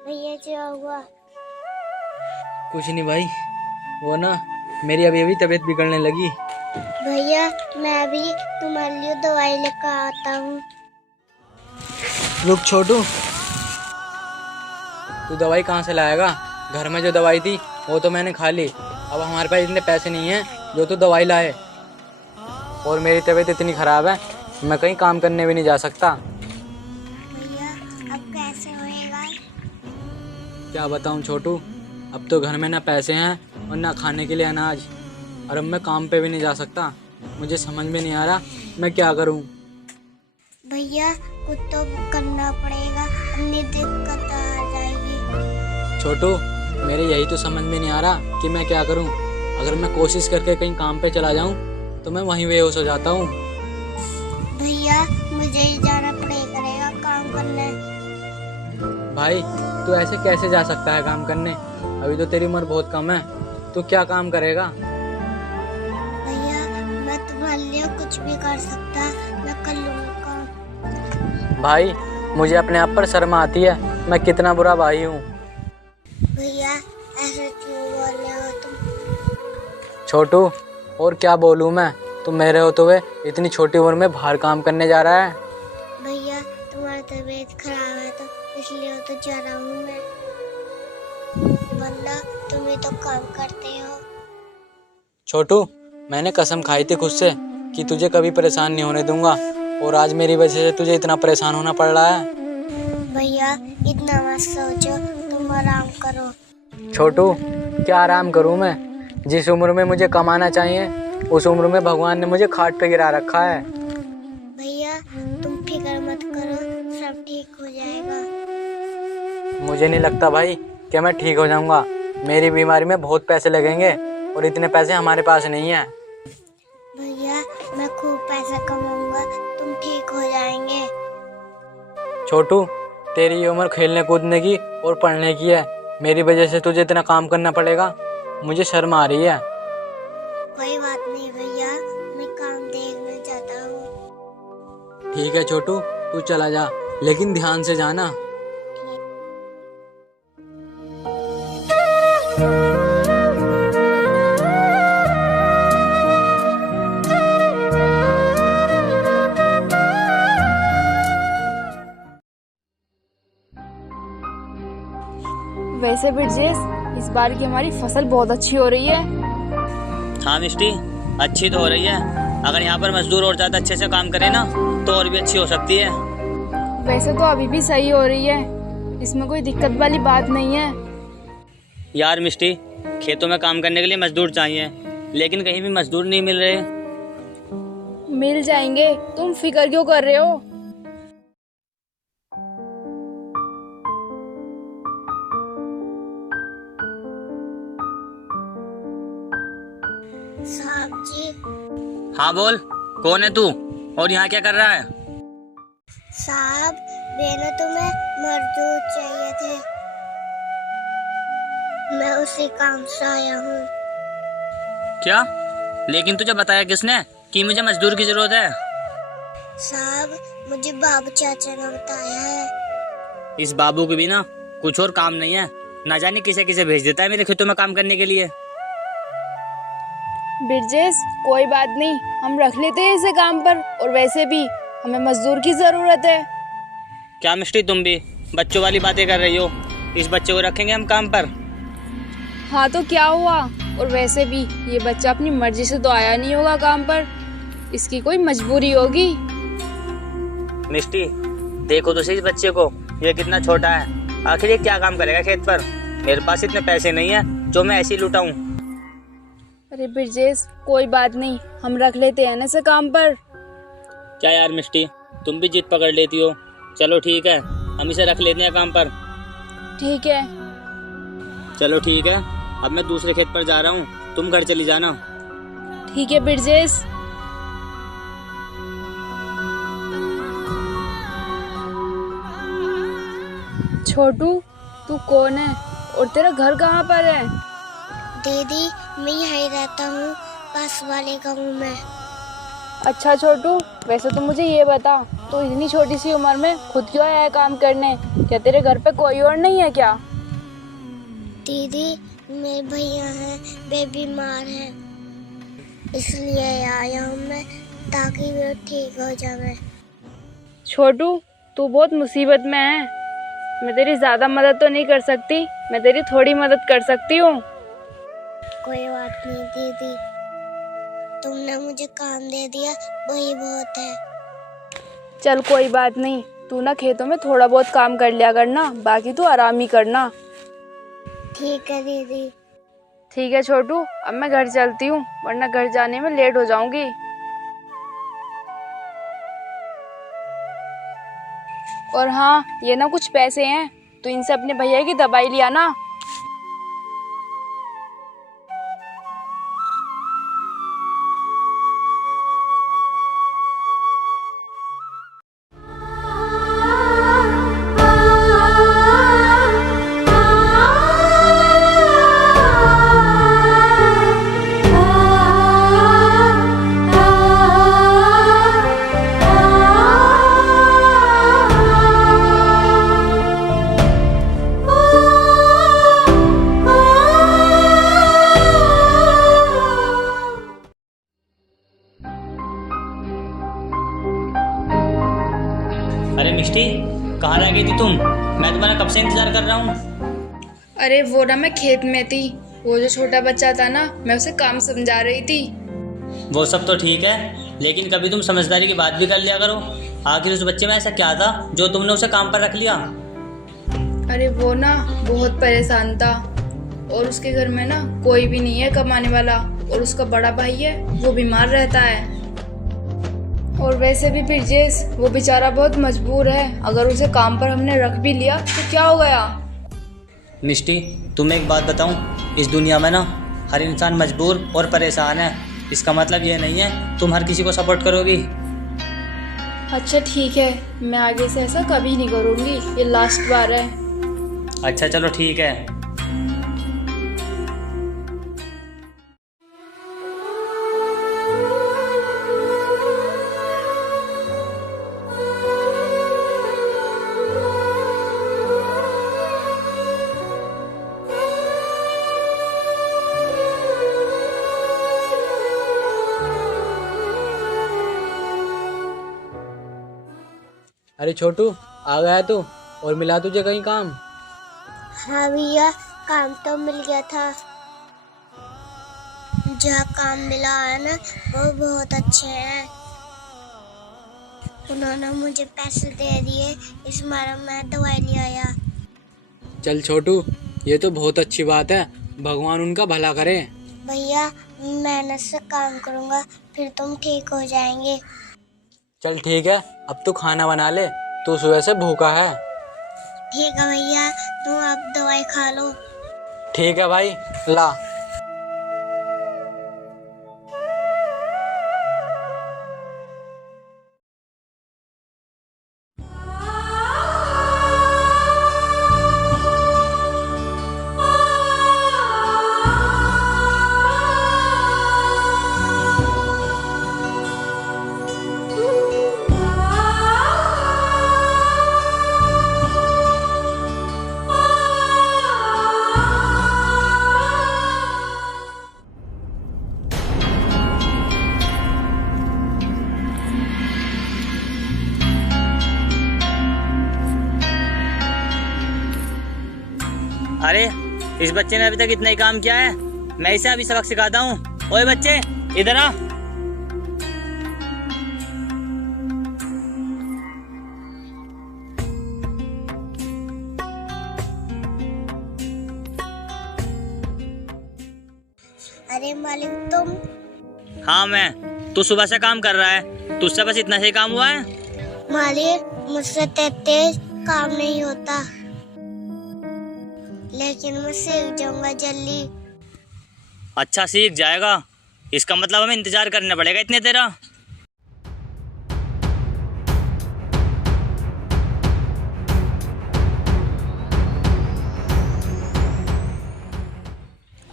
भैया क्या हुआ? कुछ नहीं भाई, वो ना मेरी अभी अभी तबीयत बिगड़ने लगी। भैया मैं अभी तुम्हारे लिए दवाई लेकर आता हूँ। रुक छोटू, तू दवाई कहाँ से लाएगा? घर में जो दवाई थी वो तो मैंने खा ली। अब हमारे पास इतने पैसे नहीं हैं जो तू दवाई लाए। और मेरी तबीयत इतनी ख़राब है, मैं कहीं काम करने भी नहीं जा सकता। भैया अब कैसे होएगा? क्या बताऊँ छोटू, अब तो घर में ना पैसे हैं और ना खाने के लिए अनाज, और अब मैं काम पे भी नहीं जा सकता। मुझे समझ में नहीं आ रहा मैं क्या करूँ। भैया कुछ तो करना पड़ेगा, अपनी दिक्कत आ जाएगी। छोटू, मेरे यही तो समझ में नहीं आ रहा कि मैं क्या करूं। अगर मैं कोशिश करके कहीं काम पे चला जाऊं तो मैं वहीं बेहोश हो जाता हूं। भैया मुझे ही जाना पड़ेगा काम करने। भाई तू ऐसे कैसे जा सकता है काम करने? अभी तो तेरी उम्र बहुत कम है, तू क्या काम करेगा? भैया मैं तुम्हारे लिए कुछ भी कर सकता, मैं कर लूँगा काम। भाई मुझे अपने आप पर शर्म आती है, मैं कितना बुरा भाई हूँ। भैया ऐसे क्यों बोल रहे हो तुम? छोटू और क्या बोलूँ मैं, तुम मेरे होते हुए इतनी छोटी उम्र में बाहर काम करने जा रहा है। भैया तुम्हारी तबीयत खराब है तो इसलिए तो जा रहा हूँ मैं, वरना तुम ही तो काम करते हो। छोटू, मैंने कसम खाई थी खुद से कि तुझे कभी परेशान नहीं होने दूंगा, और आज मेरी वजह से तुझे इतना परेशान होना पड़ रहा है। भैया इतना मत सोचो, तुम आराम करो। छोटू क्या आराम करूं मैं? जिस उम्र में मुझे कमाना चाहिए उस उम्र में भगवान ने मुझे खाट पे गिरा रखा है। भैया तुम फिक्र मत करो, सब ठीक हो जाएगा। मुझे नहीं लगता भाई कि मैं ठीक हो जाऊंगा। मेरी बीमारी में बहुत पैसे लगेंगे और इतने पैसे हमारे पास नहीं है। भैया मैं खूब पैसा कमाऊंगा, तुम ठीक हो जाएंगे। छोटू, तेरी ये उम्र खेलने कूदने की और पढ़ने की है, मेरी वजह से तुझे इतना काम करना पड़ेगा। मुझे शर्म आ रही है। कोई बात नहीं भैया, मैं काम देखने जाता हूँ। ठीक है छोटू, तू चला जा, लेकिन ध्यान से जाना। वैसे ब्रिजेश, इस बार की हमारी फसल बहुत अच्छी हो रही है। हाँ मिष्टी, अच्छी तो हो रही है। अगर यहाँ पर मजदूर और ज़्यादा अच्छे से काम करें ना तो और भी अच्छी हो सकती है। वैसे तो अभी भी सही हो रही है, इसमें कोई दिक्कत वाली बात नहीं है। यार मिष्टी, खेतों में काम करने के लिए मजदूर चाहिए, लेकिन कहीं भी मजदूर नहीं मिल रहे। मिल जाएंगे, तुम फिक्र क्यों कर रहे हो? साहब जी। हाँ बोल, कौन है तू और यहाँ क्या कर रहा है? साहब मैंने तुम्हें मजदूर चाहिए थे, मैं उसी काम से आया हूँ। क्या? लेकिन तुझे बताया किसने कि मुझे मजदूर की जरूरत है? साहब मुझे बाबू चाचा ने बताया है। इस बाबू के भी ना कुछ और काम नहीं है, ना जाने किसे किसे भेज देता है मेरे खेतों में काम करने के लिए। ब्रिजेश कोई बात नहीं, हम रख लेते हैं इसे काम पर, और वैसे भी हमें मजदूर की जरूरत है। क्या मिष्टी, तुम भी बच्चों वाली बातें कर रही हो? इस बच्चे को रखेंगे हम काम पर? हाँ तो क्या हुआ, और वैसे भी ये बच्चा अपनी मर्जी से तो आया नहीं होगा काम पर, इसकी कोई मजबूरी होगी। मिष्टी देखो तो सही इस बच्चे को, ये कितना छोटा है, आखिर ये क्या काम करेगा खेत पर? मेरे पास इतने पैसे नहीं है जो मैं ऐसे ही लुटाऊं। अरे ब्रिजेश कोई बात नहीं, हम रख लेते हैं ना इसे काम पर। क्या यार मिष्टी, तुम भी जिद पकड़ लेती हो। चलो ठीक है, हम इसे रख लेते हैं काम पर। ठीक है। चलो ठीक है, अब मैं दूसरे खेत पर जा रहा हूँ, तुम घर चली जाना। ठीक है ब्रिजेश। छोटू, तू कौन है और तेरा घर कहाँ पर है? दीदी मैं यहीं रहता हूँ, पास वाले गाँव में। अच्छा छोटू, वैसे तो मुझे ये बता, तो इतनी छोटी सी उम्र में खुद क्यों आया है काम करने? क्या तेरे घर पे कोई और नहीं है क्या? दीदी मेरे भैया हैं, वे बीमार हैं, इसलिए आया हूँ मैं, ताकि वे ठीक हो जाए। छोटू, तू बहुत मुसीबत में है। मैं तेरी ज़्यादा मदद तो नहीं कर सकती, मैं तेरी थोड़ी मदद कर सकती हूँ। कोई बात नहीं दीदी, तुमने मुझे काम दे दिया वही बहुत है। चल कोई बात नहीं, तू ना खेतों में थोड़ा बहुत काम कर लिया करना, बाकी तू आराम ही करना। ठीक है दीदी। ठीक है छोटू, अब मैं घर चलती हूँ, वरना घर जाने में लेट हो जाऊंगी। और हाँ, ये ना कुछ पैसे हैं, तो इनसे अपने भैया की दवाई लिया ना। अरे मिष्टी, कहाँ रह गई थी तुम? मैं तुम्हारा कब से इंतजार कर रहा हूँ। अरे वो ना मैं खेत में थी, वो जो छोटा बच्चा था ना, मैं उसे काम समझा रही थी। वो सब तो ठीक है, लेकिन कभी तुम समझदारी की बात भी कर लिया करो। आखिर उस बच्चे में ऐसा क्या था जो तुमने उसे काम पर रख लिया? अरे वो ना बहुत परेशान था, और उसके घर में ना कोई भी नहीं है कमाने वाला, और उसका बड़ा भाई है वो बीमार रहता है। और वैसे भी ब्रिजेश, वो बेचारा बहुत मजबूर है, अगर उसे काम पर हमने रख भी लिया तो क्या हो गया? मिष्टी, तुम्हें एक बात बताऊं, इस दुनिया में ना हर इंसान मजबूर और परेशान है। इसका मतलब ये नहीं है तुम हर किसी को सपोर्ट करोगी। अच्छा ठीक है, मैं आगे से ऐसा कभी नहीं करूँगी, ये लास्ट बार है। अच्छा चलो ठीक है। अरे छोटू, आ गया तू? और मिला तुझे कहीं काम? हाँ भैया, काम तो मिल गया था। जहाँ काम मिला है ना, वो बहुत अच्छे हैं। उन्होंने मुझे पैसे दे दिए, इस बार मैं दवाई ले आया। चल छोटू, ये तो बहुत अच्छी बात है, भगवान उनका भला करे। भैया मेहनत से काम करूँगा, फिर तुम ठीक हो जाएंगे। चल ठीक है, अब तू खाना बना ले, तू सुबह से भूखा है। ठीक है भैया, तुम अब दवाई खा लो। ठीक है भाई, ला। अरे इस बच्चे ने अभी तक इतना ही काम किया है, मैं इसे अभी सबक सिखाता हूँ। ओए बच्चे, इधर आ। अरे मालिक तुम? हाँ मैं। तू सुबह से काम कर रहा है, तुझसे बस इतना ही काम हुआ है? मालिक मुझसे तेज काम नहीं होता, लेकिन मैं सीख जाऊंगा जल्दी। अच्छा सीख जाएगा, इसका मतलब हमें इंतजार करना पड़ेगा इतने तेरा।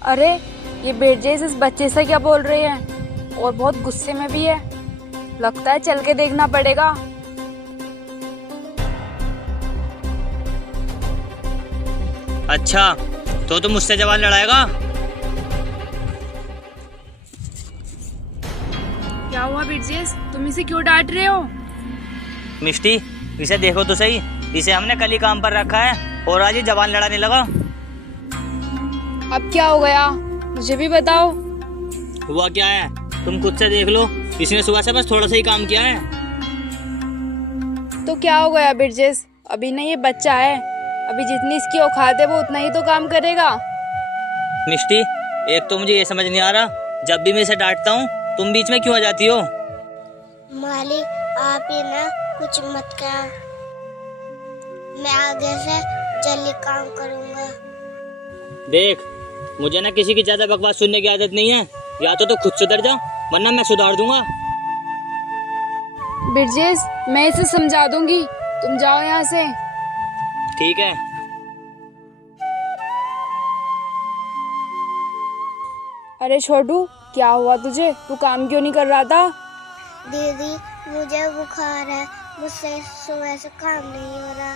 अरे ये बेटजेस इस बच्चे से क्या बोल रही है और बहुत गुस्से में भी है। लगता है चल के देखना पड़ेगा। अच्छा तो तुम मुझसे जवान लड़ाएगा? क्या हुआ बेटजेस, तुम इसे क्यों डांट रहे हो? मिष्टी इसे देखो तो सही, इसे हमने कल ही काम पर रखा है और आज ही जवान लड़ाने लगा। अब क्या हो गया मुझे भी बताओ। हुआ क्या है तुम खुद से देख लो, इसने सुबह से बस थोड़ा सा ही काम किया है। तो क्या हो गया बेटजेस, अभी ना ये बच्चा है, अभी जितनी इसकी औकात है वो उतना ही तो काम करेगा। मिष्टी एक तो मुझे ये समझ नहीं आ रहा, जब भी मैं इसे डांटता हूँ तुम बीच में क्यों आ जाती हो? मालिक आप ही ना कुछ मत कर, मैं आगे से जल्दी काम करूँगा। देख मुझे ना किसी की ज्यादा बकवास सुनने की आदत नहीं है, या तो खुद सुधर जा वरना मैं सुधार दूंगा। बेटजेस मैं इसे समझा दूंगी, तुम जाओ यहाँ से। ठीक है। अरे छोटू क्या हुआ तुझे, तू काम क्यों नहीं कर रहा था? दीदी मुझे बुखार है, मुझसे सुबह से काम नहीं हो रहा।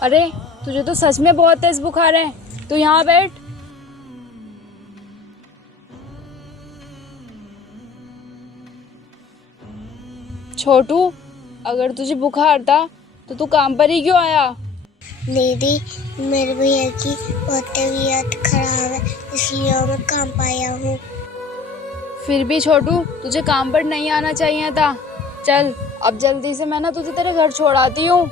अरे तुझे तो सच में बहुत तेज बुखार है, तू यहाँ बैठ। छोटू अगर तुझे बुखार था तो तू काम पर ही क्यों आया? दीदी मेरे भैया की बहुत तबीयत खराब है, इसलिए मैं काम पाया हूँ। फिर भी छोटू तुझे काम पर नहीं आना चाहिए था। चल अब जल्दी से मैं ना तुझे तेरे घर छोड़ आती हूँ।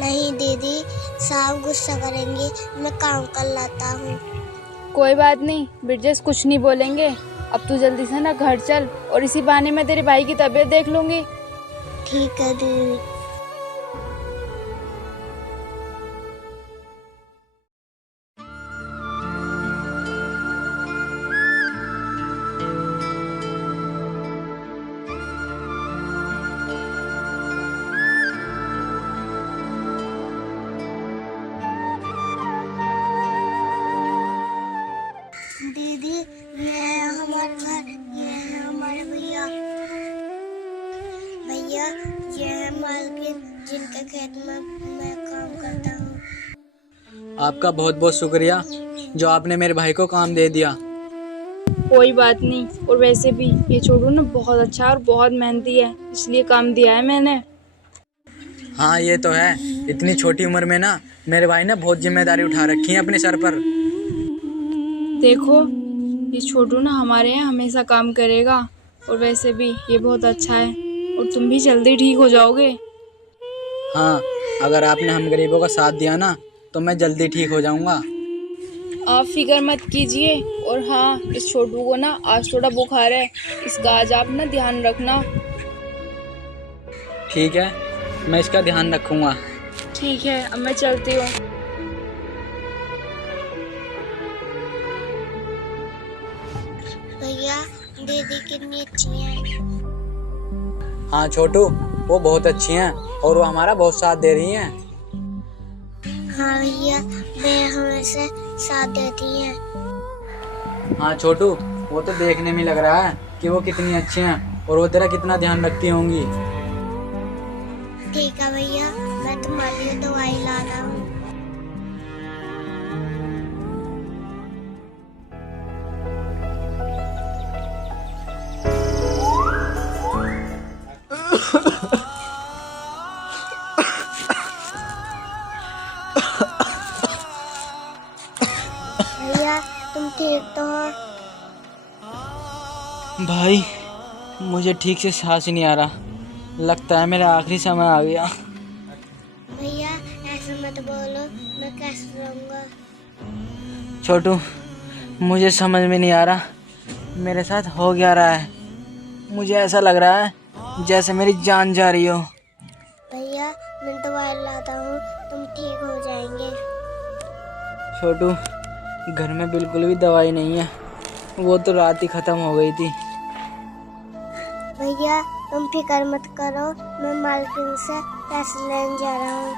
नहीं दीदी, साहब गुस्सा करेंगे, मैं काम कर लाता हूँ। कोई बात नहीं बिरजेश, कुछ नहीं बोलेंगे। अब तू जल्दी से ना घर चल और इसी बहाने मैं तेरे भाई की तबीयत देख लूंगी। ठीक है दीदी। दीदी ये है हमारा घर, ये है हमारे भैया। भैया ये है मालकिन जिनके खेत में मैं काम करता हूँ। आपका बहुत बहुत शुक्रिया जो आपने मेरे भाई को काम दे दिया। कोई बात नहीं, और वैसे भी ये छोटू ना बहुत अच्छा और बहुत मेहनती है, इसलिए काम दिया है मैंने। हाँ ये तो है, इतनी छोटी उम्र में ना मेरे भाई ने बहुत जिम्मेदारी उठा रखी है अपने सर पर। देखो ये छोटू ना हमारे यहाँ हमेशा काम करेगा, और वैसे भी ये बहुत अच्छा है, और तुम भी जल्दी ठीक हो जाओगे। हाँ अगर आपने हम गरीबों का साथ दिया ना तो मैं जल्दी ठीक हो जाऊंगा। आप फिक्र मत कीजिए, और हाँ इस छोटू को ना आज थोड़ा बुखार है, इसका आज आप ना ध्यान रखना। ठीक है मैं इसका ध्यान रखूंगा। ठीक है अब मैं चलती हूँ। भैया दीदी कितनी अच्छी है। हाँ छोटू वो बहुत अच्छी हैं और वो हमारा बहुत साथ दे रही हैं। हाँ भैया वे हमेशा साथ देती हैं। हाँ छोटू वो तो देखने में लग रहा है कि वो कितनी अच्छी हैं और वो तेरा कितना ध्यान रखती होंगी। ठीक है भैया, मैं तुम्हारे लिए दवाई ला रहा हूँ। भैया तुम ठीक तो हो? भाई मुझे ठीक से सांस ही नहीं आ रहा, लगता है मेरा आखिरी समय आ गया। भैया ऐसे मत बोलो, मैं कैसे रहूँगा। छोटू मुझे समझ में नहीं आ रहा मेरे साथ हो क्या रहा है। मुझे ऐसा लग रहा है जैसे मेरी जान जा रही हो। भैया मैं दवाई लाता हूँ, तुम ठीक हो जाएंगे। छोटू घर में बिल्कुल भी दवाई नहीं है, वो तो रात ही ख़त्म हो गई थी। भैया तुम फिक्र मत करो, मैं मालकिन से पैसे लेने जा रहा हूँ।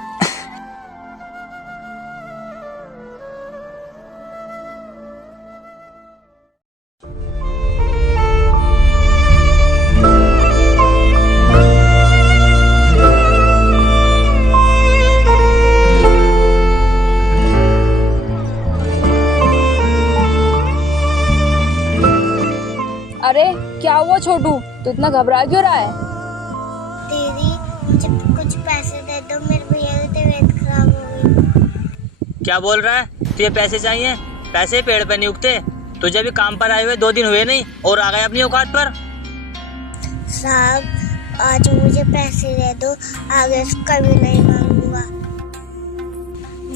अरे क्या हुआ छोटू, तू इतना घबरा क्यों रहा है? दीदी मुझे कुछ पैसे दे दो, मेरे भैया की तबीयत खराब हो गई। क्या बोल रहा है? तुझे पैसे चाहिए? पैसे पेड़ पे नहीं उगते। तुझे भी काम पर आए हुए 2 दिन हुए नहीं और आ गए अपनी औकात पर। साहब आज मुझे पैसे दे दो, आगे से कभी नहीं मांगूंगा।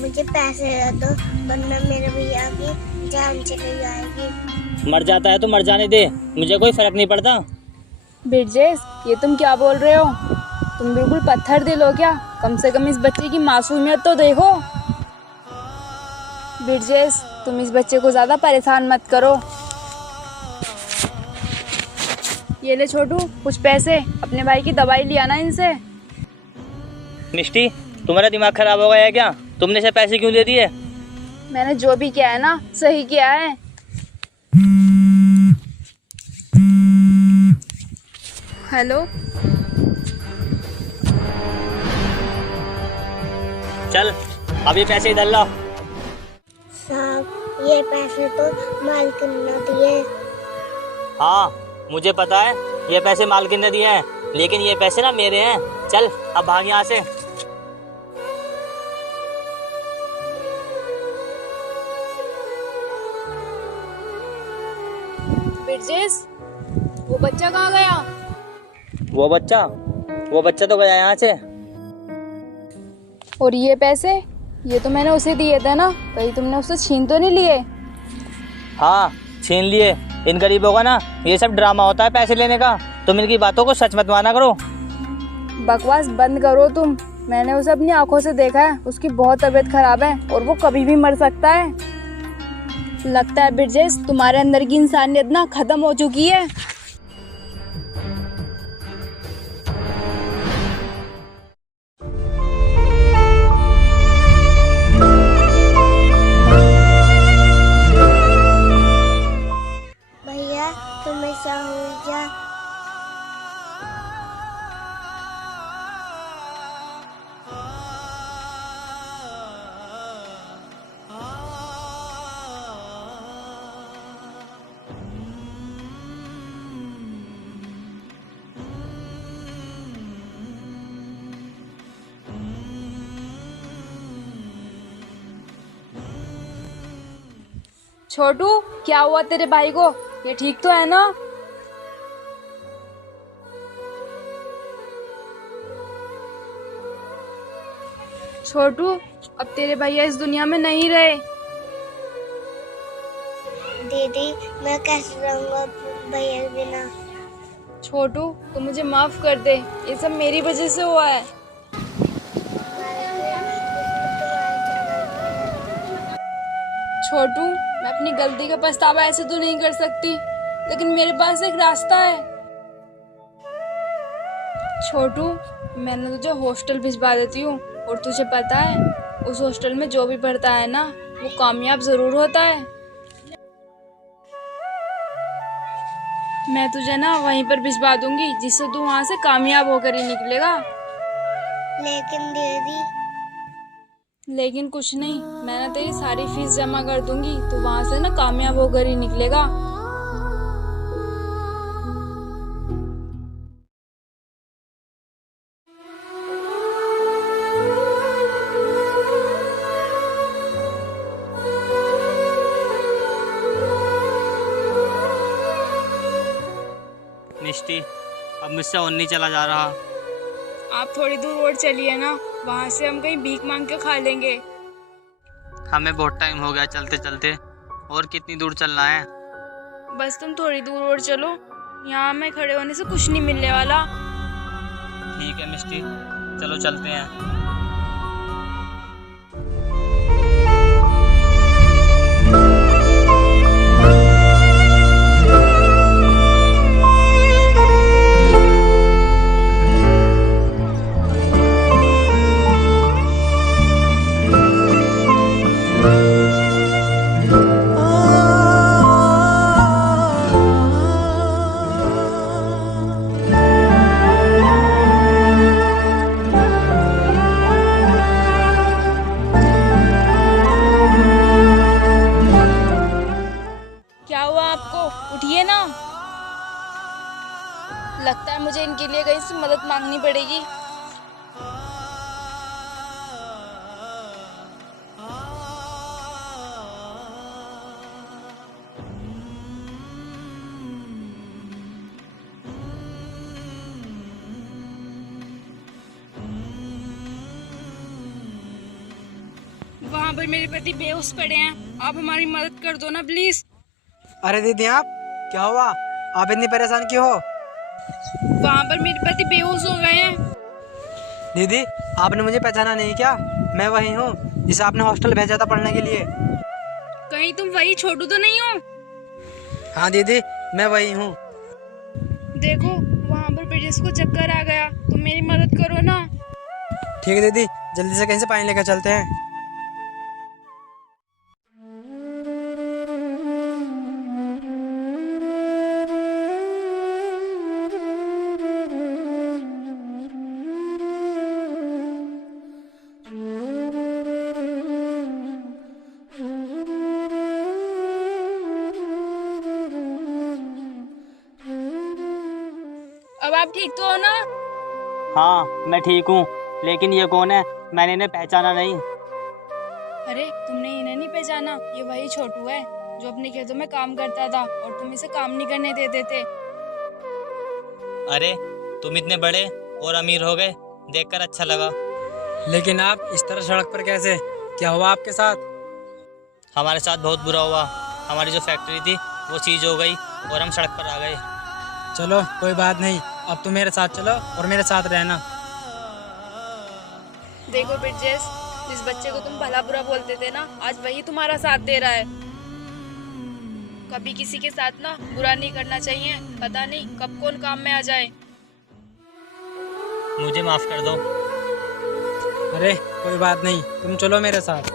मुझे पैसे दे दो वरना मेरे भैया की जान चली जाएगी। मर जाता है तो मर जाने दे, मुझे कोई फर्क नहीं पड़ता। बिरजेश, ये तुम क्या बोल रहे हो? तुम बिल्कुल पत्थर दिल हो क्या? कम से कम इस बच्चे की मासूमियत तो देखो। बिरजेश, तुम इस बच्चे को ज्यादा परेशान मत करो। ये ले छोटू कुछ पैसे, अपने भाई की दवाई लिया ना इनसे। निष्ठी, तुम्हारा दिमाग खराब हो गया है क्या? तुमने इसे पैसे क्यों दे दिए? मैंने जो भी किया है ना सही किया है। हेलो, चल अभी पैसे इधर ला। साहब ये पैसे तो मालकिन ने दिए। हाँ मुझे पता है, ये पैसे मालकिन ने दिए हैं, लेकिन ये पैसे ना मेरे हैं। चल अब भाग यहाँ से। बिरजेश, वो बच्चा कहाँ गया? वो बच्चा तो गया यहाँ से। और ये पैसे, ये तो मैंने उसे दिए थे ना, कहीं तुमने उससे छीन तो नहीं लिए? हाँ छीन लिए। इन गरीबों का ना ये सब ड्रामा होता है पैसे लेने का। तुम इनकी बातों को सच मत माना करो। बकवास बंद करो तुम। मैंने उसे अपनी आंखों से देखा है, उसकी बहुत तबीयत खराब है और वो कभी भी मर सकता है। लगता है बिरजेश तुम्हारे अंदर की इंसानियत ना खत्म हो चुकी है। भैया तुम ऐसा हो जा। छोटू क्या हुआ तेरे भाई को? ये ठीक तो है ना? छोटू अब तेरे भैया इस दुनिया में नहीं रहे। दीदी मैं कैसे रहूंगा भैया के बिना। छोटू तू मुझे माफ कर दे, ये सब मेरी वजह से हुआ है। छोटू मैं अपनी गलती का पछतावा ऐसे तो नहीं कर सकती, लेकिन मेरे पास एक रास्ता है। छोटू मैंने तुझे हॉस्टल भिजवा देती हूँ, और तुझे पता है उस हॉस्टल में जो भी पढ़ता है ना वो कामयाब जरूर होता है। मैं तुझे ना वहीं पर भिजवा दूंगी जिससे तू वहाँ से कामयाब होकर ही निकलेगा। लेकिन दीदी लेकिन कुछ नहीं, मैं ना तेरी सारी फीस जमा कर दूंगी, तो वहाँ से ना कामयाब होकर ही निकलेगा। निष्ठी अब मुझसे और नहीं चला जा रहा। आप थोड़ी दूर और चलिए ना, वहाँ से हम कहीं भीख मांग के खा लेंगे। हमें बहुत टाइम हो गया चलते चलते, और कितनी दूर चलना है? बस तुम थोड़ी दूर और चलो, यहाँ में खड़े होने से कुछ नहीं मिलने वाला। ठीक है मिष्टी, चलो चलते हैं। क्या हुआ आपको? उठिए ना। लगता है मुझे इनके लिए कहीं से मदद मांगनी पड़ेगी। वहाँ पर मेरे पति बेहोश पड़े हैं, आप हमारी मदद कर दो ना प्लीज। अरे दीदी आप क्या हुआ? आप इतनी परेशान क्यों हो? वहाँ पर मेरे पति बेहोश हो गए हैं। दीदी आपने मुझे पहचाना नहीं क्या? मैं वही हूँ जिसे आपने हॉस्टल भेजा था पढ़ने के लिए। कहीं तुम वही छोटू तो नहीं हो? हाँ दीदी मैं वही हूँ। देखो वहाँ पर ब्रिजेश को चक्कर आ गया, तुम मेरी मदद करो ना। ठीक है दीदी, जल्दी से कहीं से पानी लेकर चलते हैं। अब आप ठीक तो हो ना? हाँ मैं ठीक हूँ, लेकिन ये कौन है? मैंने इन्हें पहचाना नहीं। अरे तुमने इन्हें नहीं पहचाना? ये वही छोटू है जो अपने खेतों में काम करता था और तुम इसे काम नहीं करने देते थे। अरे तुम इतने बड़े और अमीर हो गए, देखकर अच्छा लगा। लेकिन आप इस तरह सड़क पर कैसे? क्या हुआ आपके साथ? हमारे साथ बहुत बुरा हुआ। हमारी जो फैक्ट्री थी वो सीज हो गई और हम सड़क पर आ गए। चलो कोई बात नहीं, अब तुम मेरे साथ चलो और मेरे साथ रहना। देखो ब्रिजेश, जिस बच्चे को तुम भला बुरा बोलते थे ना, आज वही तुम्हारा साथ दे रहा है। कभी किसी के साथ ना बुरा नहीं करना चाहिए, पता नहीं कब कौन काम में आ जाए। मुझे माफ कर दो। अरे कोई बात नहीं, तुम चलो मेरे साथ।